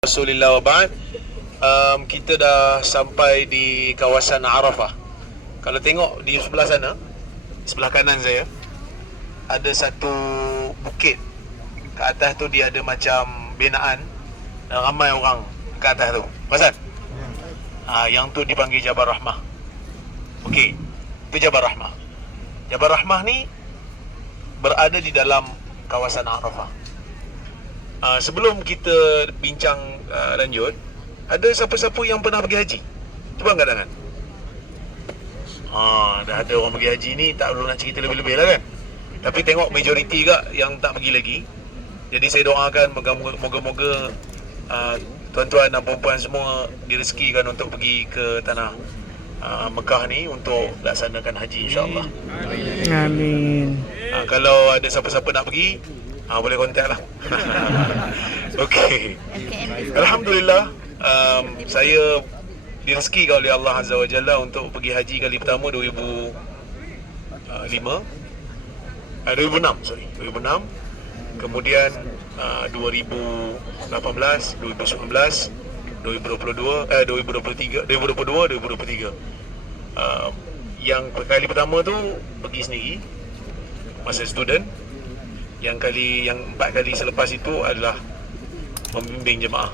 Rasulillah wa ba'd. Kita dah sampai di kawasan Arafah. Kalau tengok di sebelah sana, sebelah kanan saya, ada satu bukit. Kat atas tu dia ada macam binaan dan ramai orang kat atas tu. Pasal? Yang tu dipanggil Jabal Rahmah. Okey, itu Jabal Rahmah. Jabal Rahmah ni berada di dalam kawasan Arafah. Sebelum kita bincang lanjut, ada siapa-siapa yang pernah pergi haji? Cuba angkat tangan. Dah ada orang pergi haji ni, tak perlu nak cerita lebih-lebih lah kan. Tapi tengok majoriti juga yang tak pergi lagi. Jadi saya doakan moga-moga tuan-tuan dan perempuan semua direzekikan untuk pergi ke tanah Mekah ni untuk laksanakan haji, insya-Allah. Amin. Kalau ada siapa-siapa nak pergi, boleh kontak lah. Okey. Alhamdulillah, saya direzekikan oleh Allah Azza wa Jalla untuk pergi haji kali pertama 2006, 2006. Kemudian 2018, 2019, 2022, 2023. Yang kali pertama tu pergi sendiri masa student. Yang 4 kali selepas itu adalah membimbing jemaah.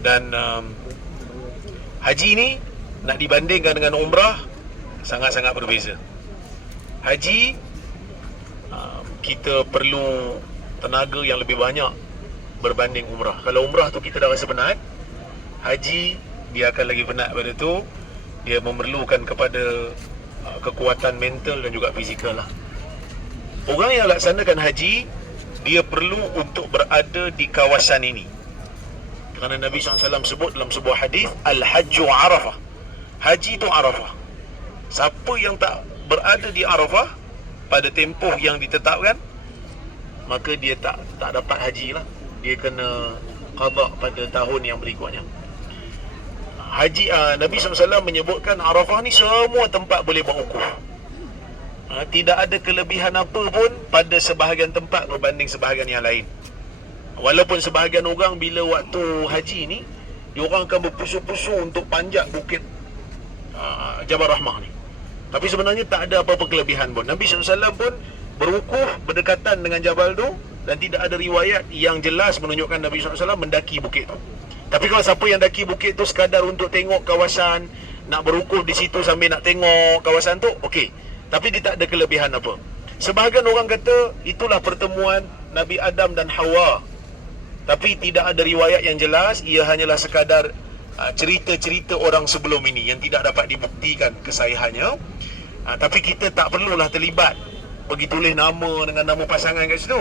Dan haji ni nak dibandingkan dengan umrah sangat-sangat berbeza. Haji kita perlu tenaga yang lebih banyak berbanding umrah. Kalau umrah tu kita dah rasa penat, haji dia akan lagi penat pada tu. Dia memerlukan kepada kekuatan mental dan juga fizikal lah. Orang yang laksanakan haji, dia perlu untuk berada di kawasan ini. Kerana Nabi SAW sebut dalam sebuah hadis, Al-Hajju Arafah. Haji itu Arafah. Siapa yang tak berada di Arafah pada tempoh yang ditetapkan, maka dia tak dapat haji lah. Dia kena qada pada tahun yang berikutnya. Haji Nabi SAW menyebutkan Arafah ni semua tempat boleh buat wukuf. Tidak ada kelebihan apa pun pada sebahagian tempat berbanding sebahagian yang lain. Walaupun sebahagian orang bila waktu haji ni, diorang akan berpusu-pusu untuk panjat bukit Jabal Rahmah ni. Tapi sebenarnya tak ada apa-apa kelebihan pun. Nabi SAW pun berwukuf berdekatan dengan Jabal tu, dan tidak ada riwayat yang jelas menunjukkan Nabi SAW mendaki bukit tu. Tapi kalau siapa yang daki bukit tu sekadar untuk tengok kawasan, nak berwukuf di situ sambil nak tengok kawasan tu, okey. Tapi dia tak ada kelebihan apa. Sebahagian orang kata itulah pertemuan Nabi Adam dan Hawa. Tapi tidak ada riwayat yang jelas. Ia hanyalah sekadar cerita-cerita orang sebelum ini yang tidak dapat dibuktikan kesahihannya. Tapi kita tak perlulah terlibat pergi tulis nama dengan nama pasangan kat situ.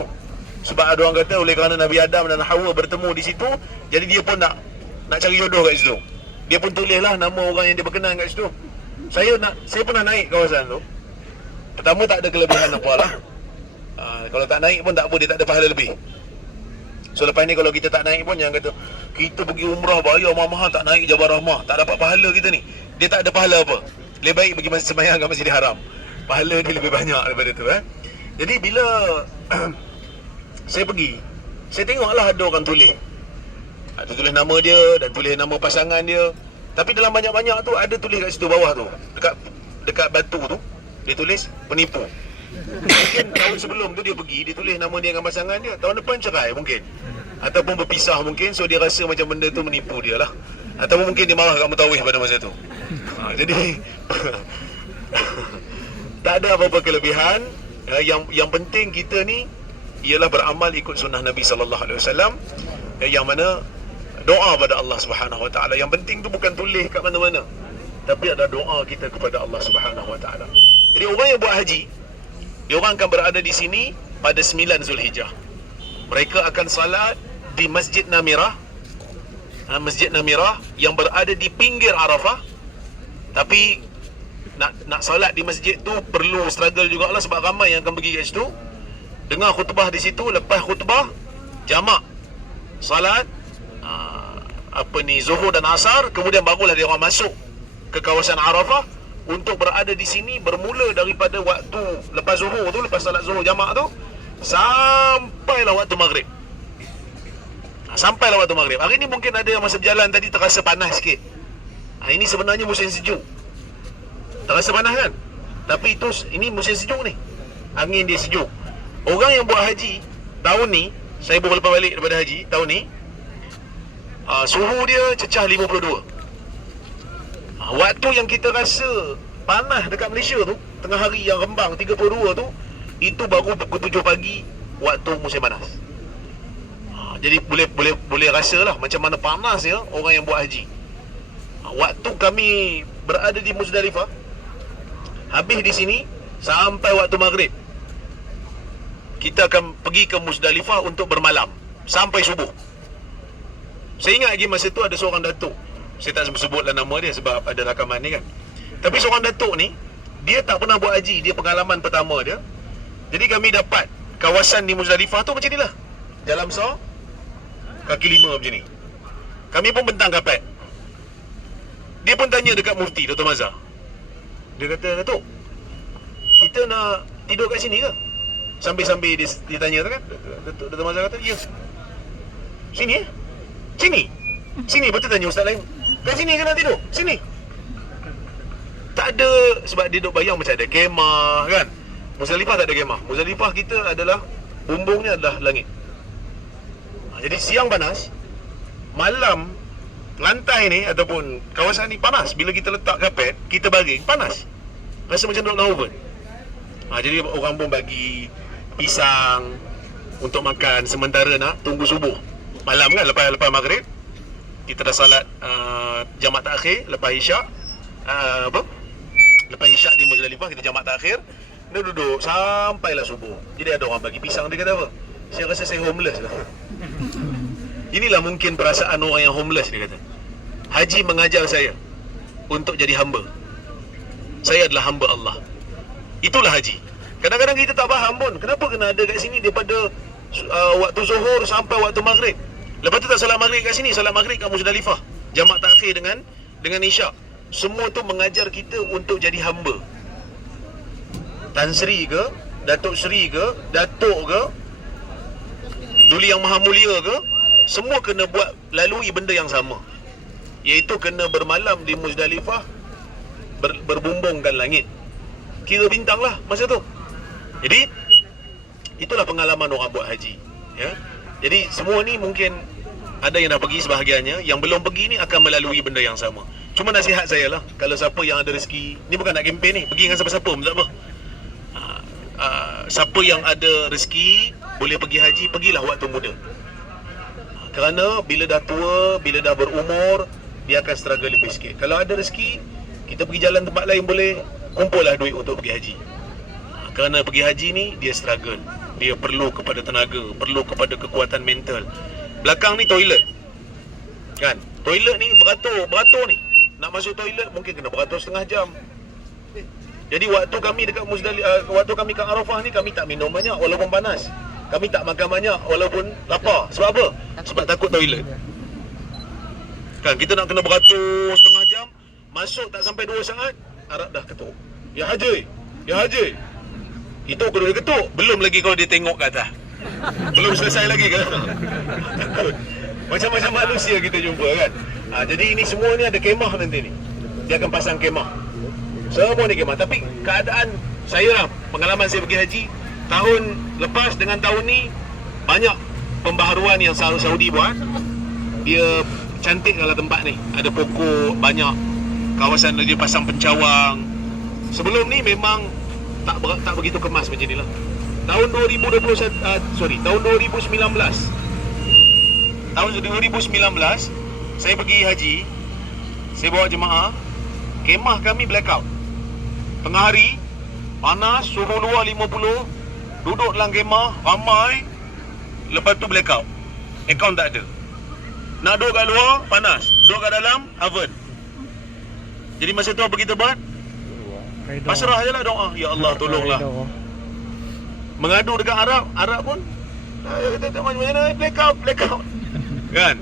Sebab ada orang kata oleh kerana Nabi Adam dan Hawa bertemu di situ, jadi dia pun nak cari jodoh kat situ. Dia pun tulislah nama orang yang dia berkenan kat situ. Saya pernah naik kawasan tu. Pertama, tak ada kelebihan apa lah. Kalau tak naik pun tak apa, dia tak ada pahala lebih. So lepas ni kalau kita tak naik pun jangan kata kita pergi umrah bayar mahal-mahal tak naik Jabal Rahmah, tak dapat pahala kita ni. Dia tak ada pahala apa. Lebih baik pergi masjid sembahyang kat Masjidil Haram. Pahala dia lebih banyak daripada tu. Jadi bila saya pergi, saya tengoklah ada orang tulis. Ada tulis nama dia dan tulis nama pasangan dia. Tapi dalam banyak-banyak tu ada tulis kat situ bawah tu, dekat batu tu, dia tulis penipu. Mungkin tahun sebelum tu dia pergi, dia tulis nama dia dengan pasangan dia. Tahun depan cerai mungkin, ataupun berpisah mungkin. So dia rasa macam benda tu menipu dia lah. Ataupun mungkin dia marah kat mutawif pada masa tu. Jadi tak ada apa-apa kelebihan. Yang penting kita ni ialah beramal ikut sunnah Nabi SAW, yang mana doa pada Allah Subhanahu Wa Taala. Yang penting tu bukan tulis kat mana-mana, tapi ada doa kita kepada Allah Subhanahu Wa Taala. Jadi orang yang buat haji, dia orang akan berada di sini pada 9 Zulhijjah. Mereka akan salat di Masjid Namirah. Masjid Namirah yang berada di pinggir Arafah. Tapi nak salat di masjid tu perlu struggle jugalah, sebab ramai yang akan pergi kat situ. Dengar khutbah di situ, lepas khutbah jamak salat Zuhur dan Asar, kemudian barulah dia orang masuk ke kawasan Arafah untuk berada di sini bermula daripada waktu lepas Zuhur tu, lepas salat Zuhur jamak tu, sampailah waktu Maghrib. Sampailah waktu maghrib. Hari ni mungkin ada yang masa berjalan tadi terasa panas sikit. Ini sebenarnya musim sejuk. Terasa panas kan? Tapi ini musim sejuk ni. Angin dia sejuk. Orang yang buat haji tahun ni, saya baru lepas balik daripada haji tahun ni, suhu dia cecah 52. Waktu yang kita rasa panas dekat Malaysia tu, tengah hari yang rembang 32 tu, itu baru pukul 7 pagi waktu musim panas. Jadi boleh rasalah macam mana panasnya orang yang buat haji. Waktu kami berada di Muzdalifah, habis di sini sampai waktu maghrib, kita akan pergi ke Muzdalifah untuk bermalam sampai subuh. Saya ingat lagi masa tu ada seorang datuk, saya tak sebutlah nama dia sebab ada rakaman ni kan. Tapi seorang datuk ni, dia tak pernah buat haji, dia pengalaman pertama dia. Jadi kami dapat kawasan di Muzdalifah tu macam ni lah, jalan besar, kaki 5 macam ni. Kami pun bentang kapet. Dia pun tanya dekat Mufti Dr. Mazhar. Dia kata, Datuk, kita nak tidur kat sini ke? Sambil-sambil dia tanya tu kan, Dr. Mazhar kata, ya. Sini Sini? Sini, betul tanya ustaz lain. Kat sini ke nak tidur? Sini. Tak ada, sebab dia duk bayang macam ada kemah kan. Muzdalifah tak ada kemah. Muzdalifah kita adalah, bumbungnya adalah langit. Jadi siang panas, malam lantai ni ataupun kawasan ni panas. Bila kita letak kapet, kita baring, panas. Rasa macam duduk dalam oven. Jadi orang pun bagi pisang untuk makan sementara nak tunggu subuh. Malam kan, lepas maghrib, kita dah salat jamak takhir lepas isyak. Lepas isyak di Muzdalifah, kita jamak takhir. Dia duduk sampailah subuh. Jadi ada orang bagi pisang. Dia kata apa? Saya rasa saya homeless lah. Inilah mungkin perasaan orang yang homeless, dia kata. Haji mengajar saya untuk jadi hamba. Saya adalah hamba Allah. Itulah haji. Kadang-kadang kita tak faham pun, kenapa kena ada kat sini daripada waktu zuhur sampai waktu maghrib. Lepas tu tak salat maghrib kat sini, salat maghrib kat Muzdalifah, jamak takhir dengan isyak. Semua tu mengajar kita untuk jadi hamba. Tan Sri ke, Datuk Sri ke, Datuk ke, Duli Yang Maha Mulia ke, semua kena buat lalui benda yang sama, iaitu kena bermalam di Muzdalifah, berbumbungkan langit, kira bintang lah masa tu. Jadi itulah pengalaman orang buat haji, ya. Jadi semua ni mungkin ada yang dah pergi sebahagiannya, yang belum pergi ni akan melalui benda yang sama. Cuma nasihat saya lah, kalau siapa yang ada rezeki, ni bukan nak kempen ni, pergi dengan siapa-siapa pun tak apa. Siapa yang ada rezeki boleh pergi haji, pergilah waktu muda. Kerana bila dah tua, bila dah berumur, dia akan struggle lebih sikit. Kalau ada rezeki, kita pergi jalan tempat lain boleh, kumpullah duit untuk pergi haji. Kerana pergi haji ni, dia struggle. Dia perlu kepada tenaga, perlu kepada kekuatan mental. Belakang ni toilet, kan? Toilet ni beratur ni. Nak masuk toilet mungkin kena beratur setengah jam. Jadi waktu kami dekat waktu kami kat Arafah ni, kami tak minum banyak walaupun panas. Kami tak makan banyak walaupun lapar. Sebab apa? Sebab takut toilet. Kan, kita nak kena beratur setengah jam, masuk tak sampai 2 saat, Arab dah ketuk. Ya Haji, ya Haji. Itu kalau dia ketuk, belum lagi kalau dia tengok kat atas. Belum selesai lagi kan. Takut. Macam-macam manusia kita jumpa kan. Jadi ini semua ni ada kemah nanti ni. Dia akan pasang kemah. Semua ni kemah. Tapi keadaan saya, pengalaman saya pergi haji tahun lepas dengan tahun ni, banyak pembaharuan yang Saudi buat. Dia cantik kalau tempat ni. Ada pokok banyak, kawasan dia pasang pencawang. Sebelum ni memang tak begitu kemas macam ni lah. Tahun 2019, saya pergi haji, saya bawa jemaah, kemah kami blackout. Tengah hari, panas, suhu luar 50, duduk dalam kemah, ramai, lepas tu blackout. Aircon tak ada. Nak duduk kat luar, panas. Duduk kat dalam, oven. Jadi masa tu apa kita buat? Pasrah je lah doa. Ya Allah, tolonglah. Mengadu dekat Arab pun, kata macam mana, blackout. Kan?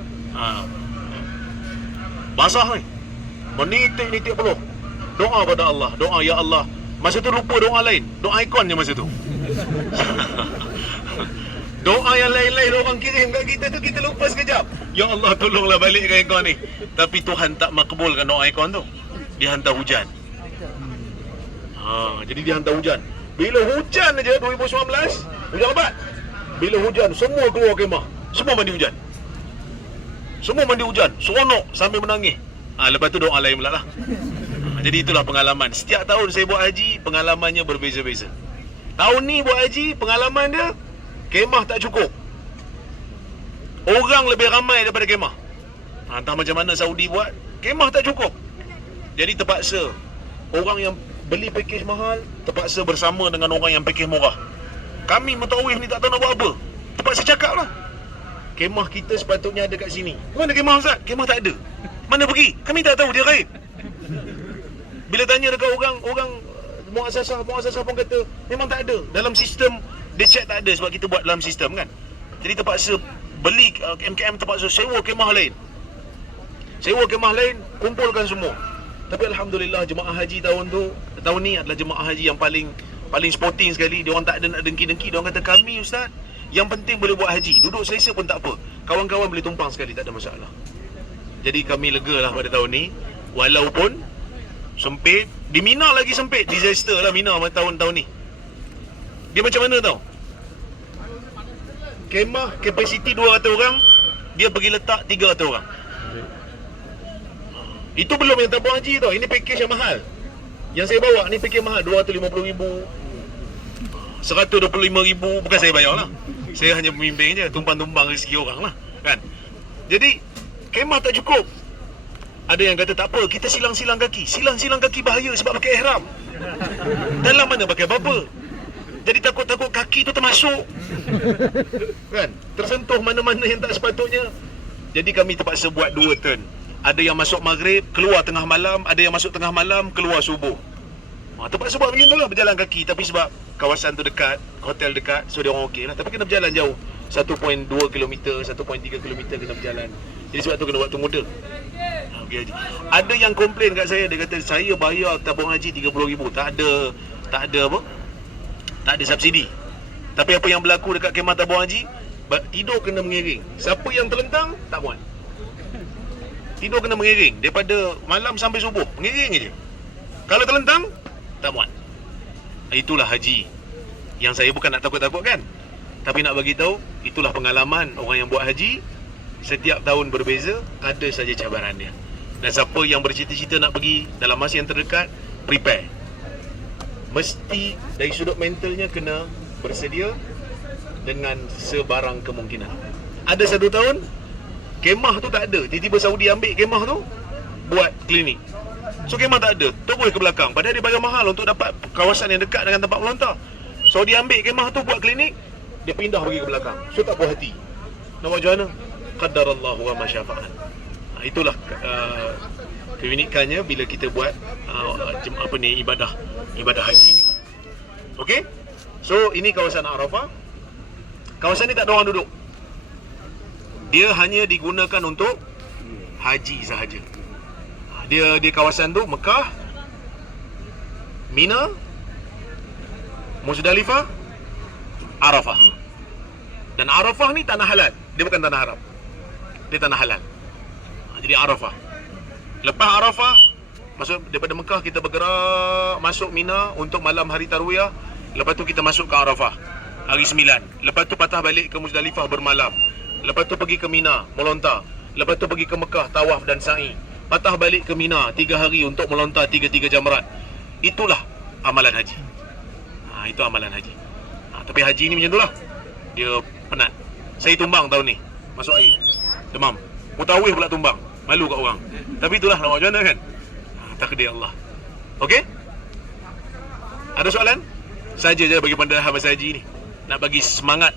Basah ni. Menitik-nitik peluh. Doa pada Allah. Doa, ya Allah. Masa tu lupa doa lain. Doa ikon je masa tu. Doa yang lain-lain orang kirim kat kita tu, kita lupa sekejap. Ya Allah, tolonglah balikkan aircon ni. Tapi Tuhan tak makbulkan doa aircon tu. Dia hantar hujan. Jadi dia hantar hujan. Bila hujan aja 2019, hujan lebat. Bila hujan, semua keluar kemah. Semua mandi hujan. Semua mandi hujan, seronok sambil menangis. Lepas tu doa lain pula lah. Jadi itulah pengalaman. Setiap tahun saya buat haji, pengalamannya berbeza-beza. Tahun ni buat haji, pengalaman dia, kemah tak cukup. Orang lebih ramai daripada kemah. Entah macam mana Saudi buat, kemah tak cukup. Jadi terpaksa orang yang beli pakej mahal terpaksa bersama dengan orang yang pakej murah. Kami mutawif ni tak tahu nak buat apa. Terpaksa cakap lah, kemah kita sepatutnya ada kat sini. Mana kemah Ustaz? Kemah tak ada. Mana pergi? Kami tak tahu, dia gaib. Bila tanya dekat orang muassasah pun kata memang tak ada. Dalam sistem dia check tak ada sebab kita buat dalam sistem kan. Jadi terpaksa beli MKM, terpaksa sewa kemah lain. Kumpulkan semua. Tapi alhamdulillah jemaah haji tahun ni adalah jemaah haji yang paling sporting sekali. Dia orang tak ada nak dengki-dengki. Dia orang kata, kami Ustaz, yang penting boleh buat haji. Duduk selesa pun tak apa. Kawan-kawan boleh tumpang sekali, tak ada masalah. Jadi kami lega lah pada tahun ni. Walaupun sempit. Di Mina lagi sempit. Disaster lah Mina tahun-tahun ni. Dia macam mana tau? Kemah kapasiti 200 orang, dia pergi letak 300 orang. Itu belum yang tabung haji tau. Ini pakej yang mahal. Yang saya bawa ni pakej mahal, 250,000, 125,000. Bukan saya bayar lah, saya hanya pemimpin je, tumpang-tumpang rezeki orang lah kan. Jadi kemah tak cukup. Ada yang kata tak apa, kita silang-silang kaki. Silang-silang kaki bahaya sebab pakai ihram. Dalam mana pakai apa? Jadi takut-takut kaki tu termasuk kan, tersentuh mana-mana yang tak sepatutnya. Jadi kami terpaksa buat 2 turn. Ada yang masuk maghrib, keluar tengah malam. Ada yang masuk tengah malam, keluar subuh. Terpaksa buat macam tu lah, berjalan kaki. Tapi sebab kawasan tu dekat, hotel dekat, so dia orang okey lah. Tapi kena berjalan jauh, 1.2 km, 1.3 km kena berjalan. Jadi sebab tu kena waktu muda. Okay. Ada yang komplain kat saya, dia kata saya bayar tabung haji 30,000, tak ada apa, tak ada subsidi. Tapi apa yang berlaku dekat kemah tabung haji, tidur kena mengiring. Siapa yang terlentang tak muat. Tidur kena mengiring daripada malam sampai subuh, mengiring je. Kalau terlentang tak muat. Itulah haji. Yang saya bukan nak takut-takutkan, tapi nak bagi tahu, itulah pengalaman orang yang buat haji. Setiap tahun berbeza, ada saja cabaran dia. Dan siapa yang bercita-cita nak pergi dalam masa yang terdekat, prepare. Mesti dari sudut mentalnya kena bersedia dengan sebarang kemungkinan. Ada satu tahun kemah tu tak ada, tiba-tiba Saudi ambil kemah tu buat klinik. So kemah tak ada, terus ke belakang. Padahal dia bayar mahal untuk dapat kawasan yang dekat dengan tempat melontar. So dia ambil kemah tu buat klinik, dia pindah pergi ke belakang. So tak puas hati. Nak buat macam mana? Qadarallahu wa ma syafa'an. Itulah keunikannya bila kita buat ibadah haji ni. Okey? So ini kawasan Arafah. Kawasan ni tak ada orang duduk. Dia hanya digunakan untuk haji sahaja. Dia di kawasan tu Mekah, Mina, Muzdalifah, Arafah. Dan Arafah ni tanah halal. Dia bukan tanah haram. Dia tanah halal. Jadi Arafah. Lepas Arafah, masuk daripada Mekah kita bergerak masuk Mina untuk malam hari Tarwiyah. Lepas tu kita masuk ke Arafah hari 9. Lepas tu patah balik ke Muzdalifah bermalam. Lepas tu pergi ke Mina melontar. Lepas tu pergi ke Mekah tawaf dan sa'i. Patah balik ke Mina 3 hari untuk melontar 3 jamrat. Itulah amalan haji. Itu amalan haji. Tapi haji ni macam itulah. Dia penat. Saya tumbang tahun ni, masuk air, demam. Mutawif pula tumbang, malu kat orang. Tapi itulah nak buat macam mana kan. Takdir Allah. Okey? Ada soalan? Saja je bagi pandangan masa haji ni. Nak bagi semangat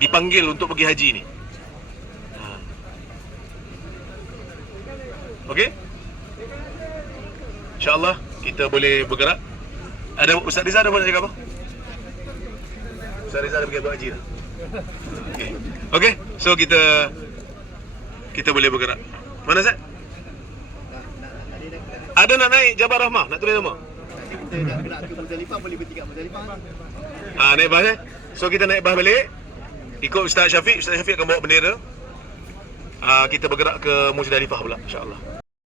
dipanggil untuk pergi haji ni. Okey? InsyaAllah kita boleh bergerak. Ada Ustaz Rizal ada nak cakap apa? Ustaz Rizal ada pergi buat haji dah. Okey, so kita boleh bergerak. Mana Ustaz? Ada nak naik Jabal Rahmah, nak tulis nama? Kita nak ke Muzdalifah, boleh berhenti kat Muzdalifah. Naik bas So kita naik bas balik. Ikut Ustaz Syafiq akan bawa bendera. Kita bergerak ke Musdalifah pula, insya-Allah.